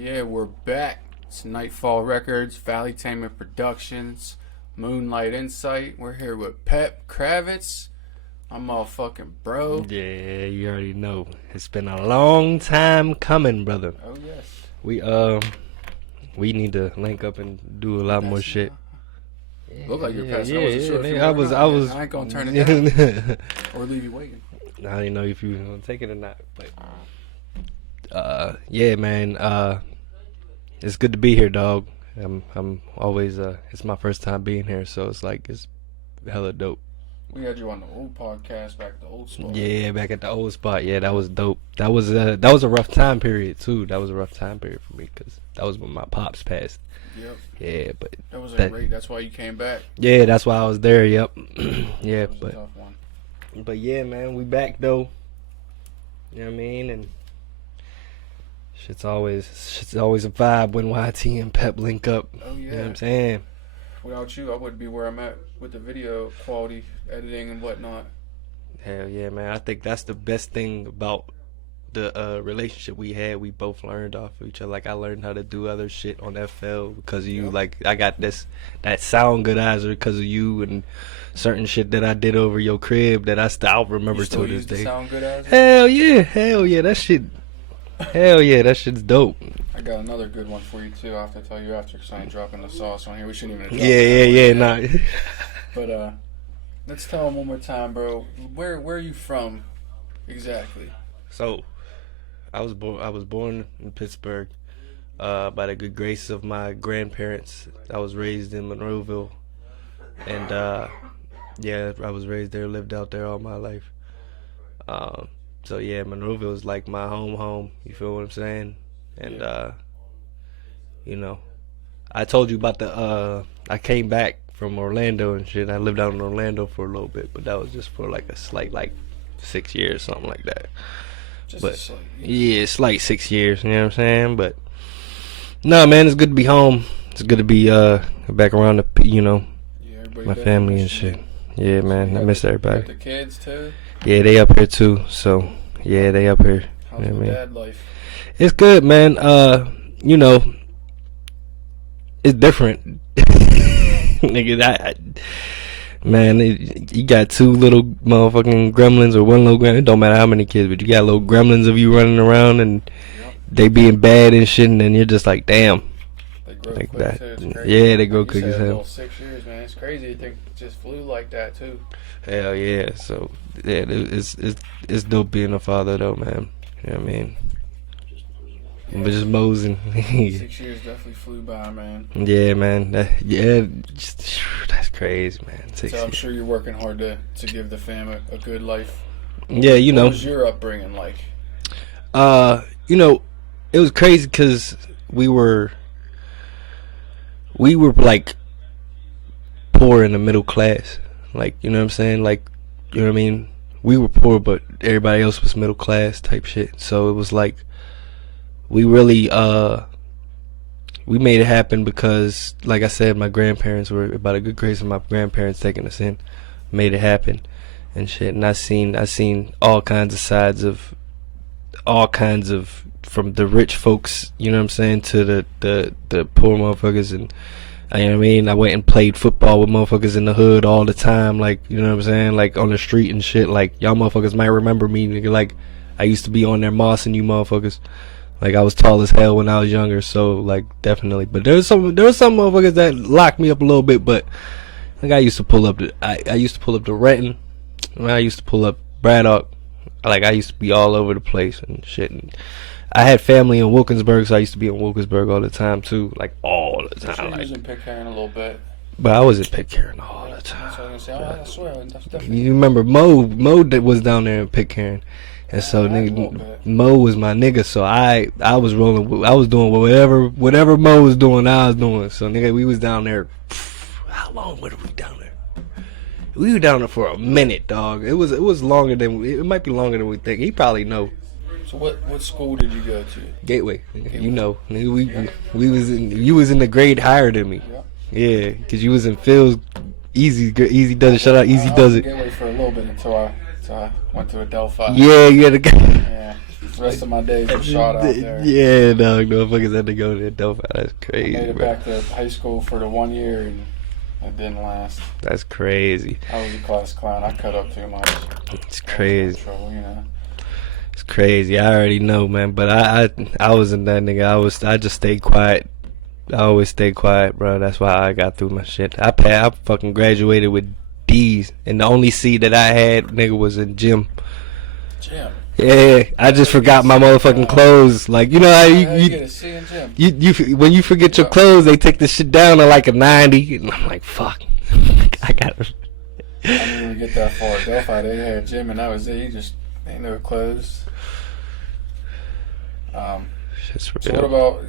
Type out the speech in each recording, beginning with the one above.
Yeah, we're back. It's Nightfall Records, Valleytainment Productions, Moonlight Insight. We're here with Pep Kravitz. I'm motherfucking bro. Yeah, you already know. It's been a long time coming, brother. Oh yes. We need to link up and do a lot more shit. Look like you're passing. I wasn't sure if you I were was. I ain't gonna turn it down or leave you waiting. I didn't know if you were gonna take it or not, but yeah, man. It's good to be here, dog. I'm always it's my first time being here, so it's hella dope. We had you on the old podcast back at the old spot. Yeah, back at the old spot. Yeah, that was dope. That was a rough time period too. That was a rough time period for me because that was when my pops passed. Yep. Yeah, but that was great. That's why you came back. Yeah, that's why I was there. Yep. Yeah, that was a tough one. But yeah, man, we back though. You know what I mean? And shit's always a vibe when YT and Pep link up. Oh yeah. You know what I'm saying? Without you, I wouldn't be where I'm at with the video quality, editing, and whatnot. Hell yeah, man. I think that's the best thing about the relationship we had. We both learned off of each other. Like, I learned how to do other shit on FL because of you. Yep. Like, I got that sound goodizer because of you and certain shit that I did over your crib that I'll remember to this day. Sound goodizer? Hell yeah, that shit. Hell yeah, that shit's dope. I got another good one for you too. I'll have to tell you after because I ain't dropping the sauce on here. We shouldn't even. Yeah, nah. But let's tell them one more time, bro. Where are you from, exactly? So, I was born in Pittsburgh, by the good grace of my grandparents. I was raised in Monroeville, and yeah, I was raised there, lived out there all my life. So yeah, Monroeville is like my home. You feel what I'm saying? And you know, I told you about I came back from Orlando and shit. I lived out in Orlando for a little bit, but that was just for like a slight 6 years, something like that. But yeah, it's like 6 years. You know what I'm saying? But no, man, it's good to be home. It's good to be back around my family and shit. Yeah, man, I miss everybody. The kids too. Yeah, they up here too. So yeah, they up here. How's the dad life? It's good, man. You know, it's different. Nigga, man, you got two little motherfucking gremlins or one little gremlin. It don't matter how many kids, but you got little gremlins of you running around and they being bad and shit, and then you're just like, damn. They grow like quick that. Too. It's crazy. Yeah, they grow quick as hell. 6 years, man. It's crazy to think it just flew like that too. Hell yeah. So yeah, it's dope being a father though, man. You know what I mean? Yeah. But just mosing. 6 years definitely flew by, man. Yeah, man. That's crazy, man. 6 So I'm years. sure you're working hard to give the fam a good life. Yeah, you know. What was your upbringing like? You know, it was crazy because we were like poor in the middle class. Like, you know what I'm saying? Like, you know what I mean? We were poor, but everybody else was middle class type shit. So it was like, we really, we made it happen because, like I said, my grandparents were, by the good grace of my grandparents taking us in, made it happen and shit. And I seen all kinds of sides of, from the rich folks, you know what I'm saying, to the poor motherfuckers. And you know what I mean? I went and played football with motherfuckers in the hood all the time, like, you know what I'm saying, like on the street and shit. Like, y'all motherfuckers might remember me, nigga. Like, I used to be on there mossing you motherfuckers. Like, I was tall as hell when I was younger, so like definitely. But there was some motherfuckers that locked me up a little bit. But like, I used to pull up to Renton, I used to pull up Braddock. Like, I used to be all over the place and shit. And I had family in Wilkinsburg, so I used to be in Wilkinsburg all the time too, like all the time. Sure, like, you was in Pitcairn a little bit. But I was in Pitcairn all the time. That's what I was gonna say. I swear, that's definitely. You remember Mo that was down there in Pitcairn, and so nigga, Mo was my nigga. So I was rolling. I was doing whatever Mo was doing. I was doing. So nigga, we was down there. How long were we down there? We were down there for a minute, dog. It was longer than it might be longer than we think. He probably know. So what school did you go to? Gateway. You know, nigga, you was in the grade higher than me. Yeah, cause you was in Phil's Easy does it. Shout out Easy does it. Gateway for a little bit until I went to Adelphi. Yeah, you had to go. Yeah. The rest of my days were shot out there. Yeah, dog. No motherfuckers had to go to the dope. That's I crazy. made it Bro. back to high school for the 1 year, and it didn't last. That's crazy. I was a class clown. I cut up too much. It's crazy. Trouble, you know. It's crazy. I already know, man. But I wasn't that nigga. I just stayed quiet. I always stay quiet, bro. That's why I got through my shit. I fucking graduated with D's, and the only C that I had, nigga, was in gym. Gym. Yeah, I just forgot my motherfucking clothes. Like, you know how you get a C in gym. you when you forget your clothes, they take the shit down to like a 90, and I'm like, fuck. I gotta. I didn't even get that far. Delphi, they had gym, and that was it. You just ain't no clothes. Shit's So real. what about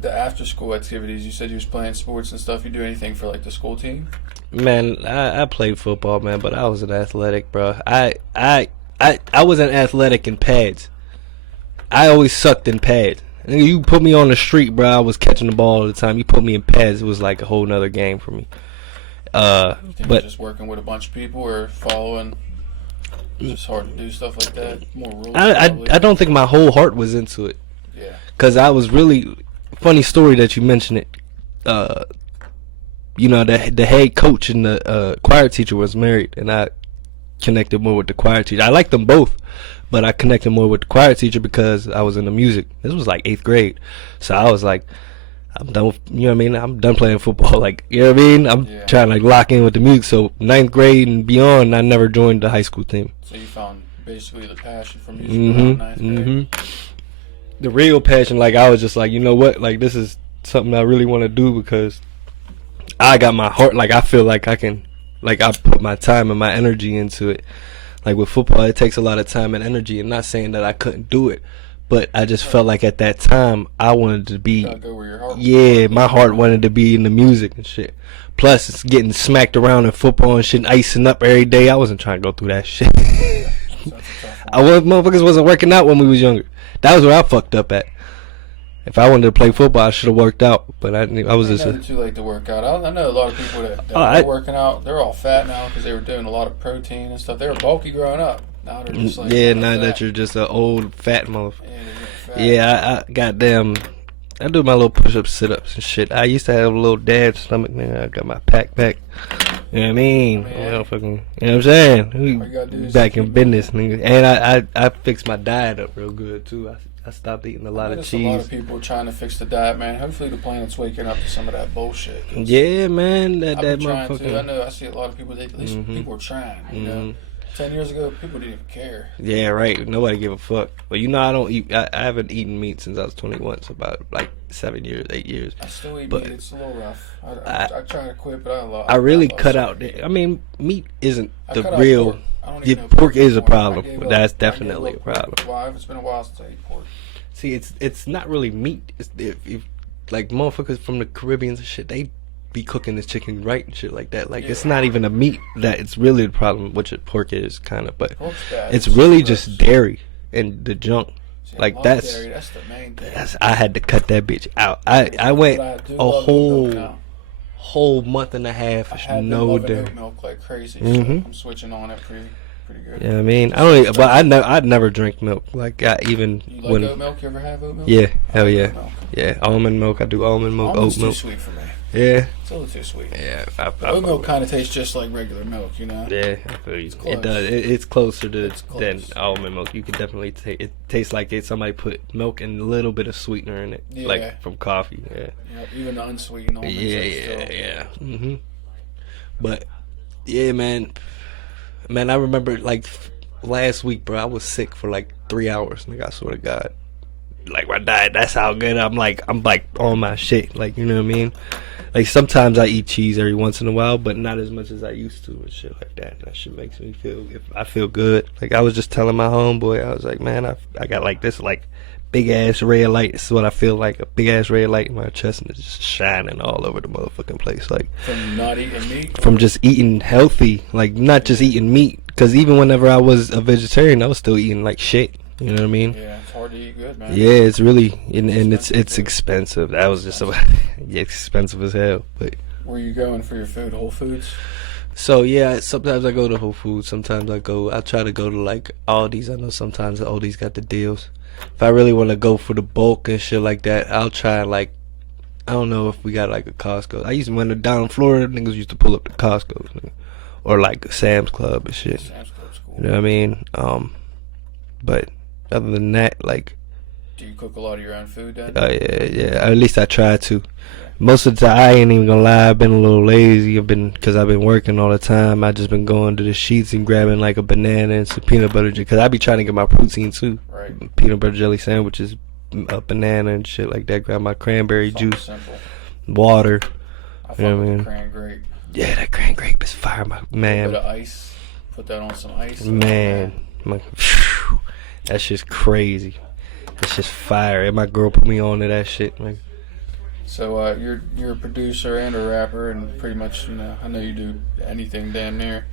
the after school activities? You said you was playing sports and stuff. You do anything for like the school team? Man, I played football, man, but I wasn't athletic, bro. I wasn't athletic in pads. I always sucked in pads. And you put me on the street, bro, I was catching the ball all the time. You put me in pads, it was like a whole nother game for me. You think But you're just working with a bunch of people or following? It's just hard to do stuff like that. More rules. I don't think my whole heart was into it. Yeah. Cause I was really funny story that you mentioned it. You know, the head coach and the choir teacher was married, and I connected more with the choir teacher. I liked them both, but I connected more with the choir teacher because I was into music. This was like 8th grade, so I was like, I'm done with, you know what I mean? I'm done playing football. Like, you know what I mean? I'm trying to like lock in with the music. So 9th grade and beyond, I never joined the high school team. So you found basically the passion for music around 9th grade. The real passion, like I was just like, you know what? Like this is something I really want to do because I got my heart. Like I feel like I can, like I put my time and my energy into it. Like with football, it takes a lot of time and energy. I'm not saying that I couldn't do it, but I just felt like at that time I wanted to be. Go where your heart was. Yeah, my heart wanted to be in the music and shit. Plus, it's getting smacked around in football and shit, and icing up every day. I wasn't trying to go through that shit. Motherfuckers wasn't working out when we was younger. That was where I fucked up at. If I wanted to play football, I should have worked out. But I was just. It's never too late to work out. I know a lot of people that were working out. They're all fat now because they were doing a lot of protein and stuff. They were bulky growing up. Now they're just like. Yeah, now that you're just an old fat motherfucker. Yeah, yeah, I goddamn. I do my little push-ups, sit-ups and shit. I used to have a little dad stomach, nigga. I got my pack back. You know what I mean? You know what I'm saying? We back in business, nigga. And I fixed my diet up real good too. I stopped eating a lot of cheese. A lot of people trying to fix the diet, man. Hopefully the planet's waking up to some of that bullshit. Yeah, man. That motherfucker. too. I know. I see a lot of people. At least people are trying. You know, 10 years ago, people didn't even care. Yeah, right. Nobody give a fuck. But you know, I don't eat. I haven't eaten meat since I was 21. So about like 7 years, 8 years. I still eat meat. It's a little rough. I try to quit, but I really cut out. I mean, meat isn't the real. Pork is a problem, but that's definitely a problem. Why? It's been a while since I ate pork. See, it's not really meat. It's if like motherfuckers from the Caribbean and shit, they be cooking this chicken right and shit like that. Like it's not even a meat that it's really the problem, which pork is kind of, but it's really just dairy and the junk. See, like that's dairy, that's the main thing. I had to cut that bitch out. I went a whole month and a half of no dairy. Oat milk like crazy. So I'm switching on it pretty good. Yeah, I mean, I don't. But I'd never drink milk. Like even you like oat milk? You ever have oat milk? Yeah, hell yeah, yeah. Almond milk. I do almond milk, oat milk. Too sweet for me. Yeah, it's a little too sweet. Yeah, oat milk kind of tastes just like regular milk, you know. Yeah, I feel you. It does. It's closer than almond milk. You can definitely taste. It tastes like somebody put milk and a little bit of sweetener in it, like from coffee. Yeah. Yeah, even the unsweetened almonds. Yeah. But yeah, man, I remember like last week, bro. I was sick for like 3 hours. Nigga, I swear to God. Like my diet, that's how good I'm like on my shit. Like, you know what I mean? Like sometimes I eat cheese every once in a while, but not as much as I used to and shit like that. That shit makes me feel good. Like I was just telling my homeboy, I was like, man, I got like this like big ass red light. This is what I feel like, a big ass red light in my chest, and it's just shining all over the motherfucking place. Like from not eating meat? From just eating healthy, like not just eating meat. Because even whenever I was a vegetarian, I was still eating like shit. You know what I mean? Yeah, it's hard to eat good, man. Yeah, it's really, and it's expensive. That was just expensive as hell. But where you going for your food? Whole Foods? So yeah, sometimes I go to Whole Foods. Sometimes I try to go to like Aldi's. I know sometimes the Aldi's got the deals. if I really want to go for the bulk and shit like that, I'll try like, I don't know if we got like a Costco. I used to, when they're down in Florida, niggas used to pull up the Costco's, nigga. Or like a Sam's Club and shit. Sam's Club's cool. You know what I mean? But other than that, like, do you cook a lot of your own food then? yeah. At least I try to. Most of the time, I ain't even gonna lie, I've been a little lazy. Cause I've been working all the time. I just been going to the Sheets and grabbing like a banana and some peanut butter jelly. Cause I be trying to get my protein too. Right. Peanut butter jelly sandwiches, a banana and shit like that. Grab my cranberry juice, simple. water. I You know what I fuck with mean? the cran grape. Yeah, that cran grape is fire, my A man. bit of ice. Put that on some ice. Man, that shit's crazy. It's just fire. And my girl put me on to that shit, man. So you're a producer and a rapper, and pretty much, you know, I know you do anything damn near.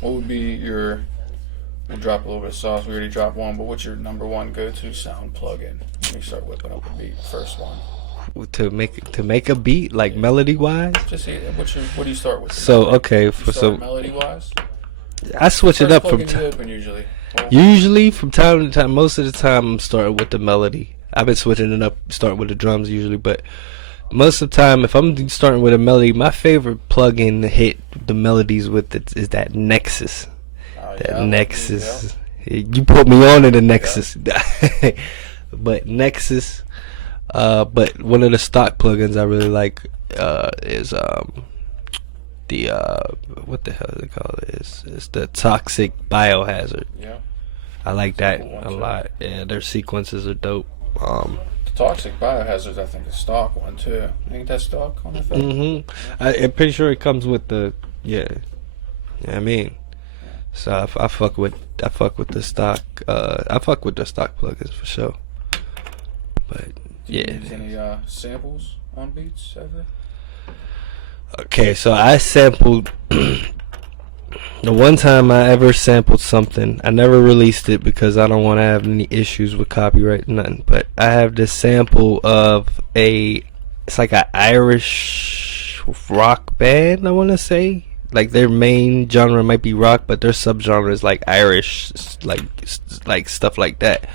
What would be your? We'll drop a little bit of sauce. We already dropped one, but what's your number one go-to sound plug-in? Let me start whipping up a beat. First one. To make a beat, like melody wise. Just what do you start with? So okay, so melody wise. I switch it up from usually from time to time. Most of the time, I'm starting with the melody. I've been switching it up, starting with the drums usually, but most of the time, if I'm starting with a melody, my favorite plug-in to hit the melodies with it is that Nexus. Nexus. You put me on to the Nexus. Yeah. But Nexus. But one of the stock plugins I really like is the what the hell is it called? It's the Toxic Biohazard. Yeah. I like that a lot. Yeah, their sequences are dope. The Toxic Biohazard, I think, is stock one too. Ain't that stock on the film? Mm-hmm. I'm pretty sure it comes with the I mean, so I fuck with the stock. I fuck with the stock plugins for sure. But do you use any samples on beats ever? Okay, so I sampled. The one time I ever sampled something, I never released it because I don't want to have any issues with copyright, nothing. But I have this sample of it's like an Irish rock band, I want to say. Like their main genre might be rock, but their subgenre is like Irish, like stuff like that.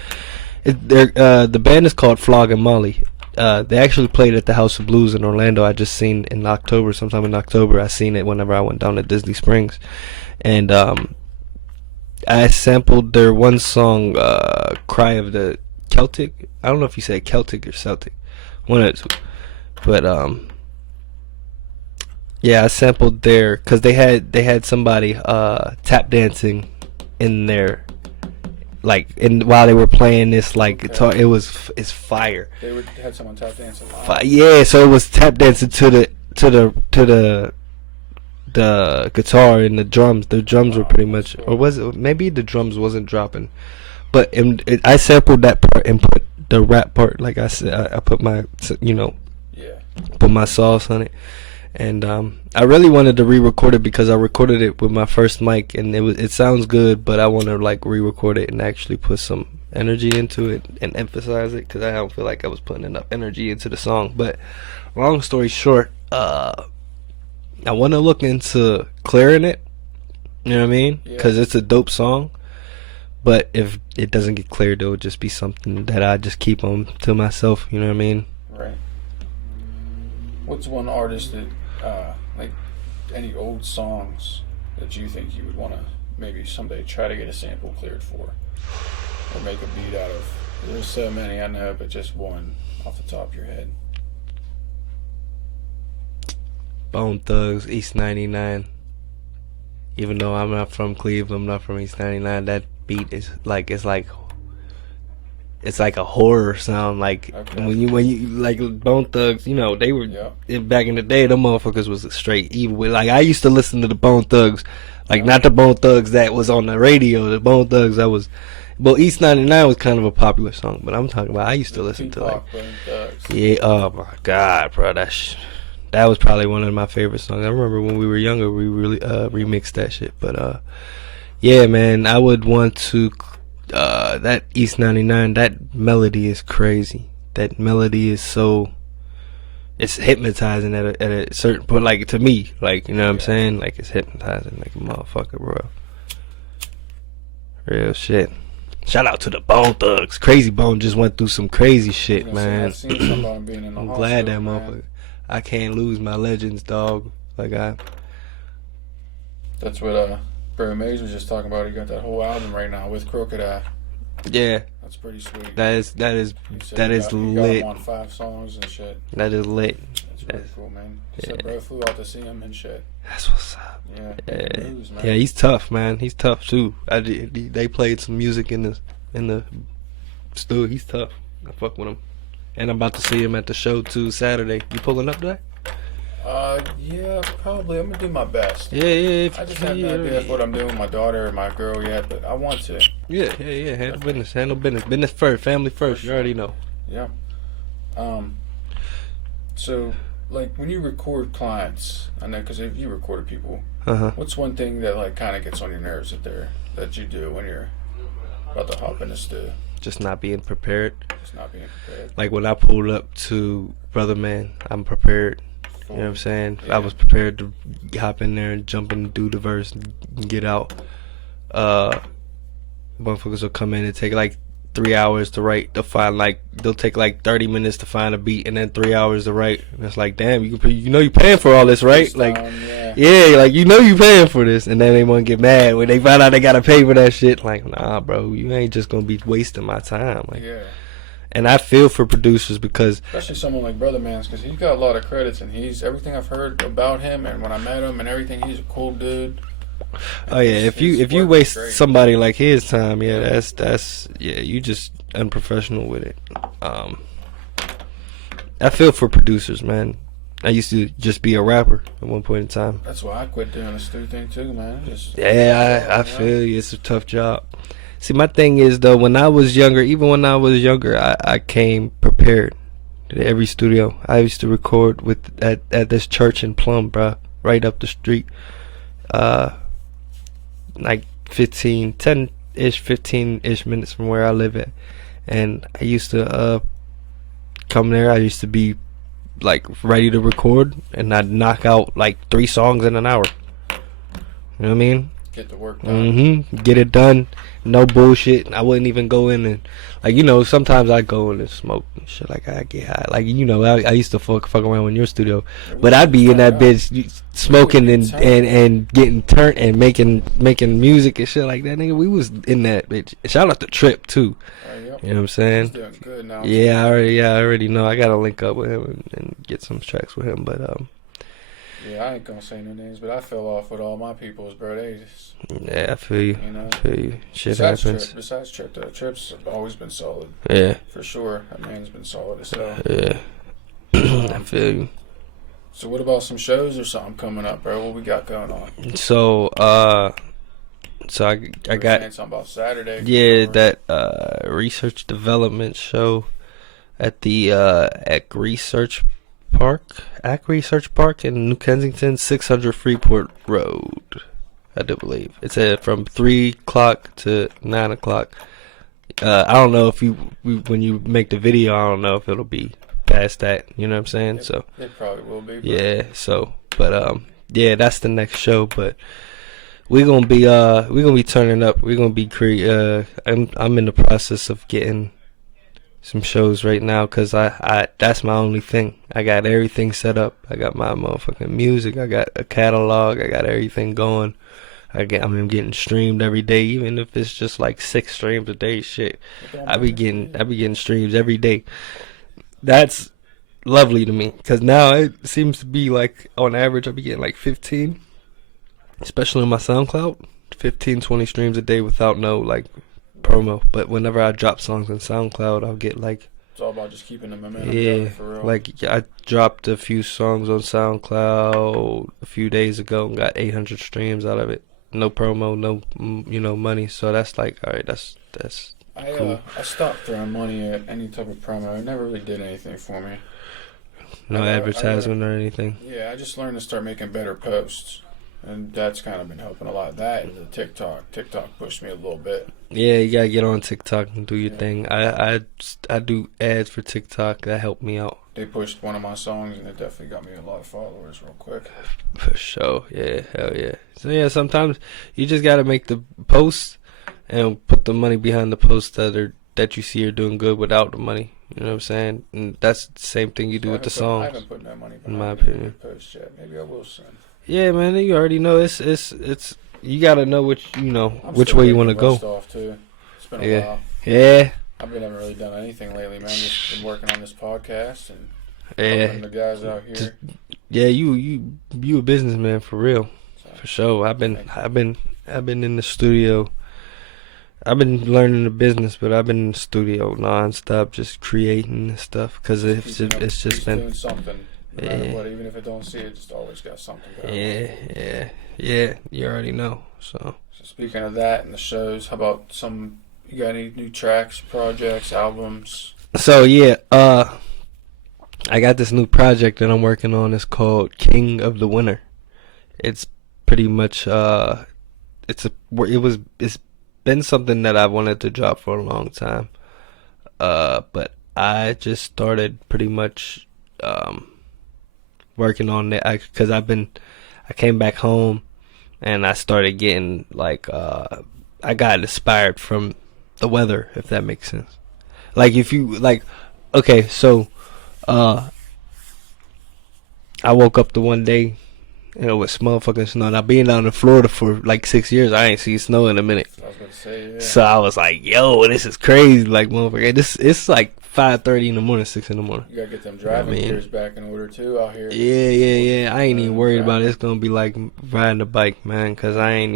The band is called Flog and Molly. They actually played at the House of Blues in Orlando. I just seen in October, sometime in October. I seen it whenever I went down to Disney Springs. And I sampled their one song, Cry of the Celtic. I don't know if you say Celtic or Celtic. One of the two. But yeah, I sampled their, because they had somebody tap dancing in there, like while they were playing this like guitar. It's fire. They had someone tap dancing. Yeah, so it was tap dancing to the guitar and the drums. The drums were pretty much, or was it maybe the drums wasn't dropping, but I sampled that part and put the rap part. Like I said, I put my put my sauce on it. And I really wanted to re-record it because I recorded it with my first mic, and it sounds good, but I want to like re-record it and actually put some energy into it and emphasize it, because I don't feel like I was putting enough energy into the song. But long story short, I want to look into clearing it. You know what I mean? Because it's a dope song. But if it doesn't get cleared, it would just be something that I just keep on to myself. You know what I mean? Right. What's one artist that, like, any old songs that you think you would want to maybe someday try to get a sample cleared for, or make a beat out of? There's so many I know, but just one off the top of your head. Bone Thugs, East 99. Even though I'm not from Cleveland, I'm not from East 99. That beat is like it's like a horror sound. Like when you like Bone Thugs, you know, they were back in the day. Them motherfuckers was straight evil. Like I used to listen to the Bone Thugs, like not the Bone Thugs that was on the radio. The Bone Thugs that was. Well, East 99 was kind of a popular song, but I'm talking about I used to listen to like oh my god, bro, that was probably one of my favorite songs. I remember when we were younger, we really remixed that shit. But yeah, man, I would want to that East 99. That melody is crazy. That melody is so, it's hypnotizing at a certain point. Like to me, like, you know what I'm saying? Like it's hypnotizing like a motherfucker, bro. Real shit. Shout out to the Bone Thugs. Crazy Bone just went through some crazy shit, man. I've seen somebody being in the I'm hospital, glad that man. motherfucker. I can't lose my legends, dog. Like That's what Barry Mays was just talking about. He got that whole album right now with Crooked Eye. yeah, That's pretty sweet. that is He said he got lit. him on 5 songs and shit. That is lit. That's really cool, man. He said bro flew out to see him and shit. That's what's up. Yeah, Yeah, news, man. yeah, he's tough, man. He's tough too. They played some music in the studio. He's tough. I fuck with him. And I'm about to see him at the show too Saturday. You pulling up there? Yeah, probably. I'm gonna do my best. Yeah. I just have no idea what I'm doing with my daughter or my girl yet, but I want to. Yeah. Handle business. Business first. Family first. You already know. Yeah. So, like, when you record clients, I know, because if you recorded people, what's one thing that, like, kind of gets on your nerves that you do when you're about to hop in the studio? Just not being prepared. Just not being prepared. Like when I pulled up to Brother Man, I'm prepared. You know what I'm saying? Yeah. I was prepared to hop in there and jump in and do the verse and get out. Motherfuckers will come in and take like 3 hours to write, to find, like, they'll take like 30 minutes to find a beat and then 3 hours to write. And it's like, damn, you know you paying for all this, right? Like, yeah, like, you know you paying for this. And then they want to get mad when they find out they got to pay for that shit. Like, nah, bro, you ain't just going to be wasting my time. Like, yeah. And I feel for producers because, especially someone like Brother Man's, because he's got a lot of credits, and he's everything I've heard about him, and when I met him and everything, he's a cool dude. oh yeah, if you waste somebody like his time, yeah, that's you just unprofessional with it. I feel for producers, man. I used to just be a rapper at one point in time. That's why I quit doing the stu thing too, man. I feel you. It's a tough job. See, my thing is though, when I was younger, I came prepared to every studio. I used to record at this church in Plum, bro, right up the street. Like 15-ish minutes from where I live at. And I used to come there. I used to be like ready to record, and I'd knock out like 3 songs in an hour. You know what I mean? Get the work done. Get it done. No bullshit. I wouldn't even go in and, like, you know, sometimes I go in and smoke and shit. Like, I get high. Like, you know, I used to fuck around in your studio, but I'd be in that bitch smoking and getting turned and making music and shit like that. Nigga, we was in that bitch. Shout out to Trip too. Yep. You know what I'm saying? He's doing good now. Yeah, I already know. I gotta link up with him and get some tracks with him, but yeah, I ain't gonna say no names, but I fell off with all my peoples, bro. They just, yeah, I feel you. you know, I feel you. Shit besides happens. Besides Trip, though, Trip's always been solid. Yeah. For sure, that man's been solid as hell. Yeah. I feel you. So what about some shows or something coming up, bro? What we got going on? So I got saying something about Saturday. Yeah, that research development show at the Ack Research Park in New Kensington, 600 Freeport Road, I do believe. It's from 3 o'clock to 9 o'clock. I don't know if when you make the video, I don't know if it'll be past that. You know what I'm saying? So it probably will be. Yeah. So, but yeah, that's the next show. But we're gonna be turning up. We're gonna be I'm in the process of getting some shows right now, cause I that's my only thing. I got everything set up. I got my motherfucking music. I got a catalog. I got everything going. I'm getting streamed every day, even if it's just like 6 streams a day. Shit, I be getting streams every day. That's lovely to me, cause now it seems to be like on average I be getting like 15, especially on my SoundCloud, 15-20 streams a day without no like promo. But whenever I drop songs on SoundCloud, I'll get like, it's all about just keeping the momentum yeah, for real. like I dropped a few songs on SoundCloud a few days ago and got 800 streams out of it. No promo, no money. So that's like, all right, that's cool. I stopped throwing money at any type of promo. It never really did anything for me. No advertisement or anything. Yeah, I just learned to start making better posts, and that's kind of been helping a lot. That and the TikTok pushed me a little bit. Yeah, you gotta get on TikTok and do your thing. I do ads for TikTok. That helped me out. They pushed one of my songs, and it definitely got me a lot of followers real quick. For sure. Yeah, hell yeah. So yeah, sometimes you just gotta make the posts, and put the money behind the posts that you see are doing good without the money. You know what I'm saying? And that's the same thing you do with the songs. I haven't put no money behind in my opinion. Post yet. Maybe I will soon. Yeah, man. You already know it's you gotta know which which way you want to go. Off too. It's been a while. Yeah. I haven't really done anything lately, man. Just been working on this podcast and helping the guys out here. You a businessman for real, for sure. I've been in the studio. I've been learning the business, but I've been in the studio nonstop, just creating and stuff. Because it's just been doing something. No matter what, even if it don't see it, just always got something going. Yeah. You already know. So speaking of that and the shows, how about you got any new tracks, projects, albums? So I got this new project that I'm working on. It's called King of the Winter. It's pretty much it's been something that I wanted to drop for a long time. But I just started pretty much working on it because I came back home and I started getting I got inspired from the weather, if that makes sense. Like if you okay, so I woke up the one day and it was motherfucking snow. Now being down in Florida for 6 years, I ain't seen snow in a minute. I was about to say, yeah. So I was like, yo, this is crazy. Motherfucker, it's 5:30 in the morning, 6 in the morning. You gotta get them driving gears back in order too out here. Yeah. I ain't even worried about it. It's gonna be like riding a bike, man, because ice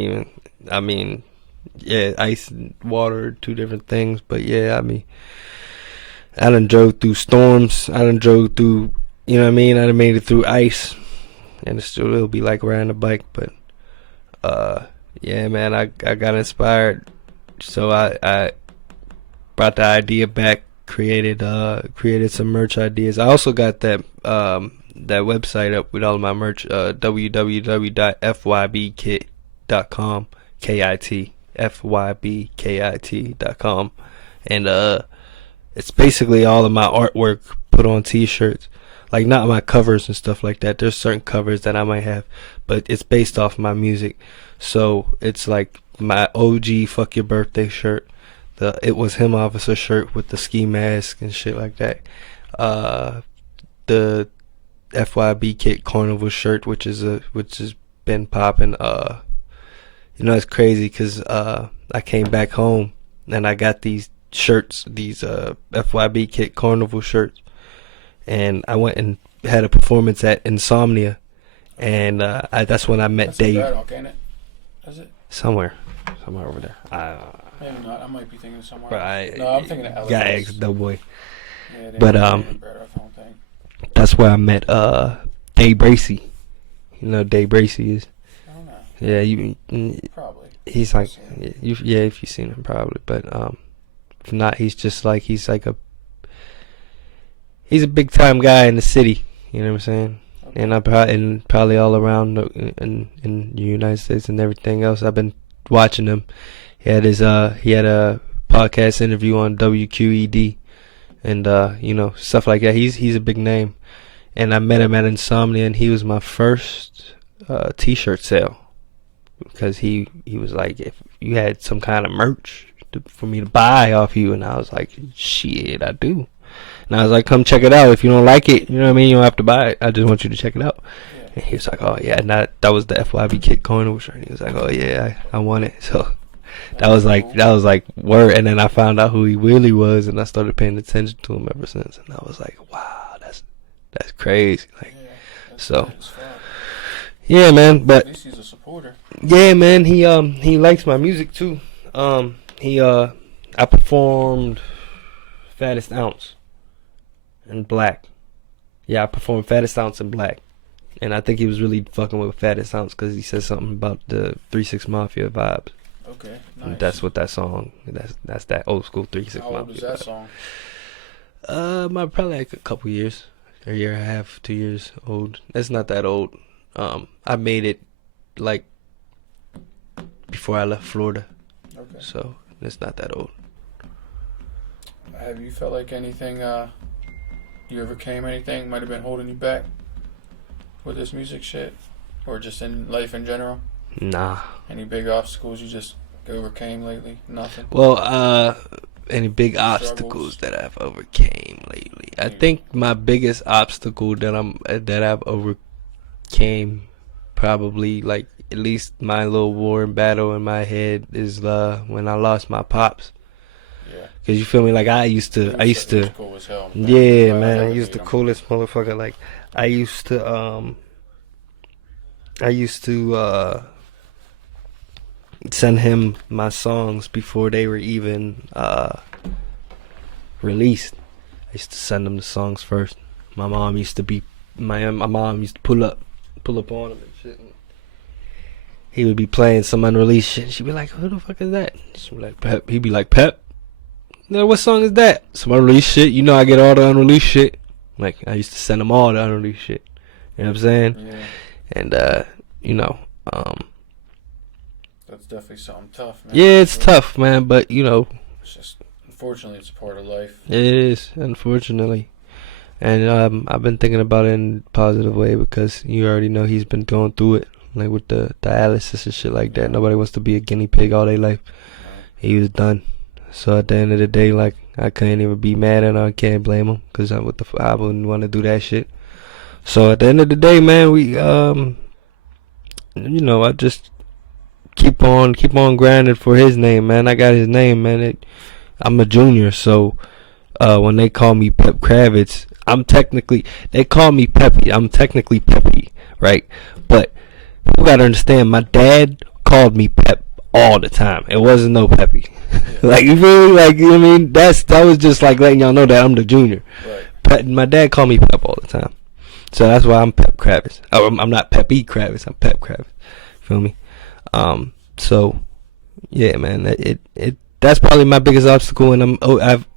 and water, two different things. But yeah, I done drove through storms. I done drove through, I done made it through ice. And it'll be like riding a bike. But, yeah, man, I got inspired. So I brought the idea back, created some merch ideas. I also got that website up with all of my merch, www.fybkit.com, KIT, FYBKIT.com. And it's basically all of my artwork put on t-shirts. Not my covers and stuff like that. There's certain covers that I might have, but it's based off my music. So it's like my OG Fuck Your Birthday shirt, the It Was Him Officer shirt with the ski mask and shit like that. The FYB Kit Carnival shirt, which has been popping. It's crazy because I came back home and I got these shirts, these FYB Kit Carnival shirts. And I went and had a performance at Insomnia, and that's when I met Dave. Is it? Somewhere over there. Maybe not. I might be thinking somewhere. But I'm thinking of Guy X Doughboy. Yeah, but that's where I met Dave Bracey. You know who Dave Bracey is? I don't know. Yeah, you probably. He's if you've seen him probably, but if not, he's a big time guy in the city, you know what I'm saying? Okay. And probably all around in the United States and everything else. I've been watching him. He had a podcast interview on WQED and stuff like that. He's a big name. And I met him at Insomnia, and he was my first t-shirt sale because he was like, if you had some kind of merch for me to buy off you, and I was like, shit, I do. And I was like, come check it out. If you don't like it, you know what I mean? You don't have to buy it. I just want you to check it out. Yeah. And he was like, oh, yeah. And that was the FYB Kit Carnival shirt. And he was like, oh, yeah, I want it. So that was like word. And then I found out who he really was, and I started paying attention to him ever since. And I was like, wow, that's crazy. Yeah, man. But at least he's a supporter. Yeah, man. He likes my music too. I performed Fattest Ounce in Black. Yeah, I performed Fattest Ounce in Black. And I think he was really fucking with Fattest Ounce because he said something about the 3-6 Mafia vibes. Okay, nice. And that's what that song, that's that old school 3-6 Mafia. How old was that song? Probably like a couple years. A year and a half, 2 years old. It's not that old. I made it like before I left Florida. Okay. So it's not that old. Have you felt like anything, you overcame anything might have been holding you back with this music shit? Or just in life in general? Nah. Any big obstacles you just overcame lately? Nothing. Well, any big Struggles? obstacles that I've overcame lately? I think my biggest obstacle that I've overcame, probably like at least my little war and battle in my head, is when I lost my pops. Yeah. Cause you feel me? Like I used He to, was cool as hell, man. yeah, Glad I man. never He was the met him. coolest motherfucker. Like I used to send him my songs before they were even released. I used to send him the songs first. My mom used to pull up on him and shit. And he would be playing some unreleased shit. And she'd be like, "Who the fuck is that?" She'd be like, "Pep." He'd be like, "Pep. No, what song is that?" Some unreleased shit. You know, I get all the unreleased shit. Like I used to send him all the unreleased shit. You know what I'm saying? Yeah. And you know, That's definitely something tough, man. yeah, it's tough, man. But you know, It's just, unfortunately, it's a part of life. it is, unfortunately. And I've been thinking about it in a positive way, because you already know he's been going through it, like with the dialysis and shit like that. Nobody wants to be a guinea pig all their life. He was done. So at the end of the day, like, I couldn't even be mad at him. I can't blame him, because I wouldn't want to do that shit. So at the end of the day, man, we you know, I just keep on grinding for his name, man. I got his name, man. I'm a junior, so when they call me Pep Kravitz, they call me Peppy. I'm technically Peppy, right? But you gotta understand, my dad called me Pep all the time. It wasn't no Peppy. Like, you feel me? Like, I mean, that was just like letting y'all know that I'm the junior. Right. But my dad called me Pep all the time. So that's why I'm Pep Kravitz. I'm not Peppy Kravitz. I'm Pep Kravitz. Feel me? So yeah, man. That's probably my biggest obstacle, and I've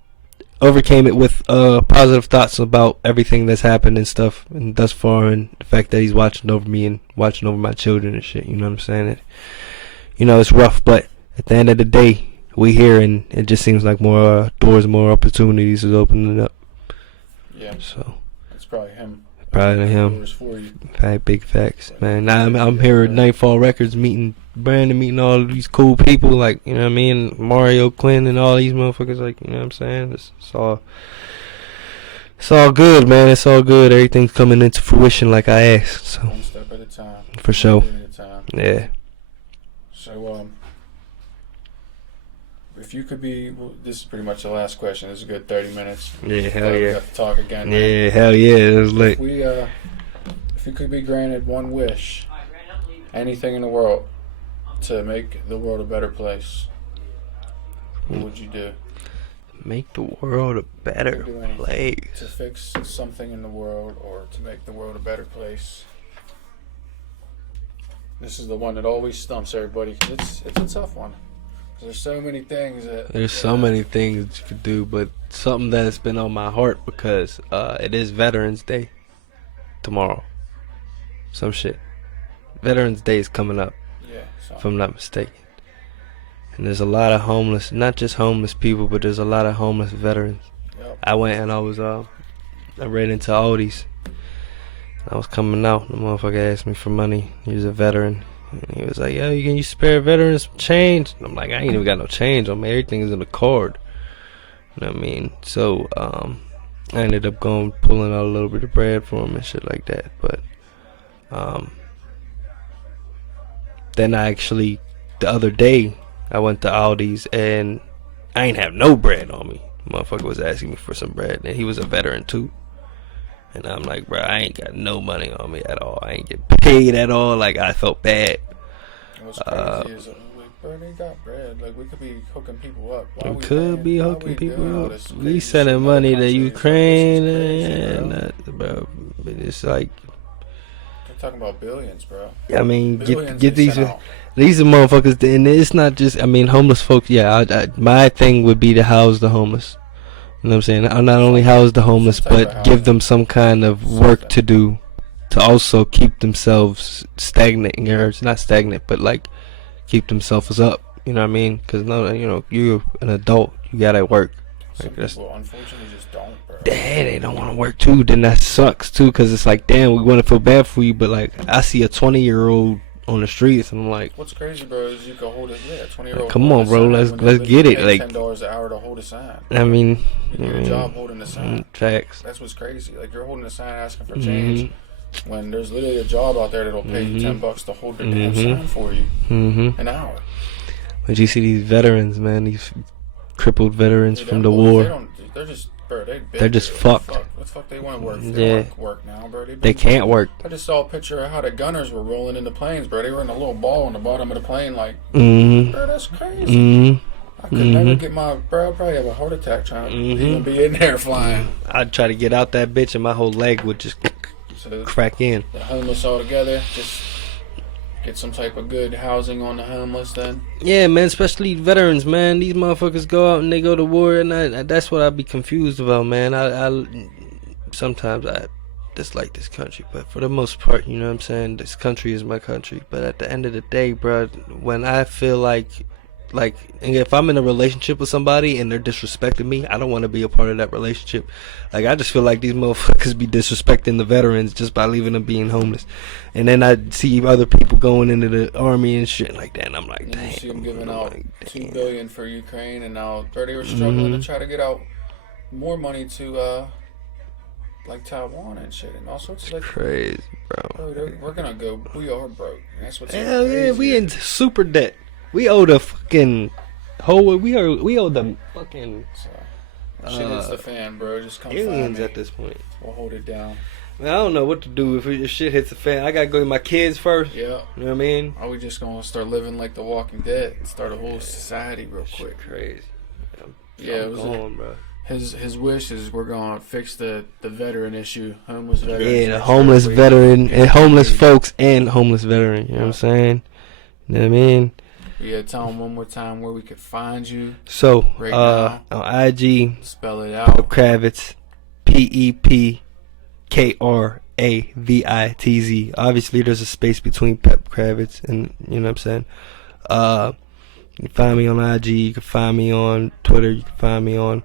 overcame it with positive thoughts about everything that's happened and stuff, and thus far, and the fact that he's watching over me and watching over my children and shit. You know what I'm saying? You know, it's rough, but at the end of the day, we here, and it just seems like more doors, more opportunities is opening up. Yeah. So It's probably him. probably him. Doors for you. Big facts, man. Now I'm here at Nightfall Records, meeting Brandon, meeting all of these cool people, like, you know what I mean, Mario Quinn and all these motherfuckers, like, you know what I'm saying? It's all good, man. It's all good. Everything's coming into fruition like I asked. So One step at a time. for sure. One day at a time. Yeah. So, if you could be, this is pretty much the last question. This is a good 30 minutes. Yeah, hell Glad we yeah. got to talk again. Yeah, hell yeah. It was lit. If you could be granted one wish, anything in the world, to make the world a better place, what would you do? Make the world a better Do anything place. to fix something in the world, or to make the world a better place. This is the one that always stumps everybody. It's a tough one. There's so many things that... There's so many things you could do, but something that's been on my heart, because it is Veterans Day tomorrow. Some shit. Veterans Day is coming up, Yeah, if I'm not mistaken. And there's a lot of homeless, not just homeless people, but there's a lot of homeless veterans. Yep. I went and I ran into Aldi's. I was coming out. The motherfucker asked me for money. He was a veteran. And he was like, "Yo, can you spare veterans some change?" And I'm like, "I ain't even got no change on me. Everything is in the card." You know what I mean? So I ended up pulling out a little bit of bread for him and shit like that. But then the other day, I went to Aldi's and I ain't have no bread on me. Motherfucker was asking me for some bread, and he was a veteran too. And I'm like, bro, I ain't got no money on me at all. I ain't get paid at all. Like, I felt bad. What's crazy is, like, bro, they got bread. Like, we could be hooking people up. We could be hooking people up. We sending money to Ukraine, and bro, it's like, we're talking about billions, bro. I mean, Billions get they these. sent out. These are motherfuckers, and it's not just, I mean, homeless folks. Yeah, my thing would be to house the homeless. You know what I'm saying? I'll not only house the homeless, but give them some kind of work to do, to also keep themselves stagnant. Or it's not stagnant, but like keep themselves up. You know what I mean? Because you're an adult. You gotta work. Some Like, people unfortunately just don't, bro. they don't want to work too. Then that sucks too, because it's like, damn, we want to feel bad for you, but like, I see a 20-year-old on the streets, and I'm like, what's crazy, bro, is you can hold it. Yeah, 20-year-old. come on, bro, let's get it. Like, $10 an hour to hold a sign. I mean, you do your job holding the sign. Facts. That's what's crazy. Like, you're holding a sign asking for change when there's literally a job out there that'll pay you $10 to hold the damn sign for you an hour. But you see these veterans, man, these crippled veterans from the war. They're just, bro, they're just fucked. What the fuck they want to work? They don't work now, bro. They can't work. I just saw a picture of how the gunners were rolling in the planes, bro. They were in a little ball on the bottom of the plane, like, bro, that's crazy. I could never get my, bro, I'd probably have a heart attack trying to even be in there flying. I'd try to get out that bitch and my whole leg would just crack in. The homeless all together, just get some type of good housing on the homeless then. Yeah, man, especially veterans, man. These motherfuckers go out and they go to war, and that's what I be confused about, man. I sometimes I dislike this country, but for the most part, you know what I'm saying, this country is my country. But at the end of the day, bro, when I feel like if I'm in a relationship with somebody and they're disrespecting me, I don't want to be a part of that relationship. Like, I just feel like these motherfuckers be disrespecting the veterans just by leaving them being homeless. And then I see other people going into the army and shit like that, and I'm like, damn. You see them giving out $2 billion for Ukraine, and now they were struggling to try to get out more money to like Taiwan and shit, and all sorts of like crazy, bro. We're gonna go. We are broke. That's what's hell yeah. We in super debt. We owe the fucking whole. We owe the fucking. Shit hits the fan, bro. Just come aliens find me. at this point. We'll hold it down. Man, I don't know what to do if shit hits the fan. I gotta go get my kids first. Yeah. You know what I mean? Are we just gonna start living like The Walking Dead and start a whole society real quick? Crazy. I'm going, bro. His wish is we're gonna fix the veteran issue, homeless veterans. Yeah, the homeless veteran and homeless folks and homeless veteran. You know what I'm saying? You know what I mean? Yeah, tell them one more time where we could find you. So, right now, on IG, spell it out. Pep Kravitz, PEPKRAVITZ. Obviously, there's a space between Pep Kravitz and, you know what I'm saying? You can find me on IG, you can find me on Twitter, you can find me on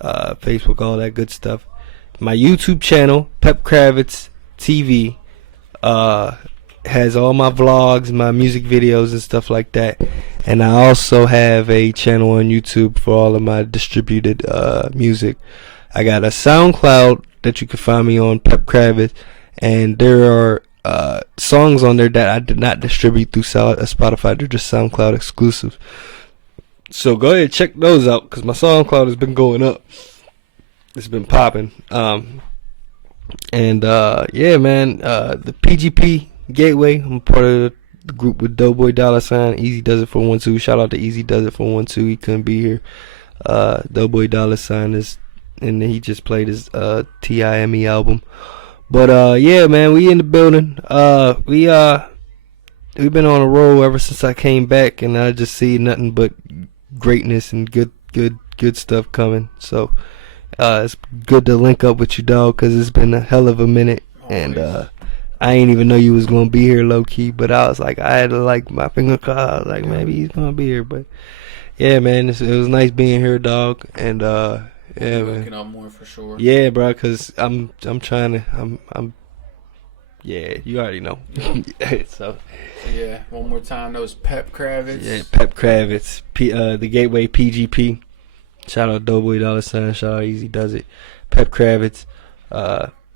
Facebook, all that good stuff. My YouTube channel, Pep Kravitz TV, has all my vlogs, my music videos and stuff like that. And I also have a channel on YouTube for all of my distributed music. I got a SoundCloud that you can find me on, Pep Kravitz, and there are songs on there that I did not distribute through Spotify. They're just SoundCloud exclusives. So go ahead and check those out, because my SoundCloud has been going up. It's been popping. Yeah, man, the PGP Gateway, I'm part of the group with Doughboy $, Easy Does It 412. Shout out to Easy Does It 412. He couldn't be here. Doughboy $, is, and he just played his TIME album. But yeah, man, we in the building. We've been on a roll ever since I came back, and I just see nothing but greatness and good stuff coming. So it's good to link up with you, dog, because it's been a hell of a minute. And I ain't even know you was gonna be here, low key, but I was like, I had to like my finger caught, like maybe he's gonna be here. But yeah, man, it was nice being here, dog. And yeah, man, looking up more for sure. Yeah, bro, cause I'm trying to, yeah, you already know. So yeah, one more time, that was Pep Kravitz. Yeah, Pep Kravitz, the Gateway PGP. Shout out Doughboy $, shout out Easy Does It. Pep Kravitz,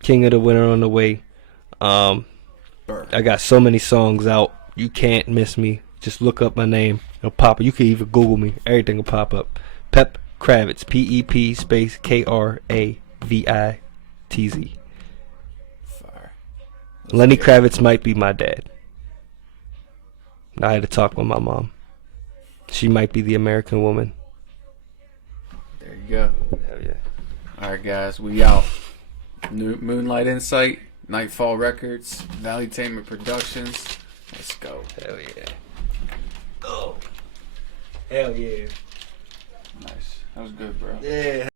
King of the Winter on the way. I got so many songs out. You can't miss me. Just look up my name. It'll pop up. You can even Google me. Everything will pop up. Pep Kravitz. PEP space KRAVITZ. Fire. Lenny Kravitz might be my dad. I had to talk with my mom. She might be the American woman. There you go. Hell yeah. Alright, guys, we out. Moonlight Insight, Nightfall Records, Valleytainment Productions. Let's go. Hell yeah. Oh. Hell yeah. Nice. That was good, bro. Yeah.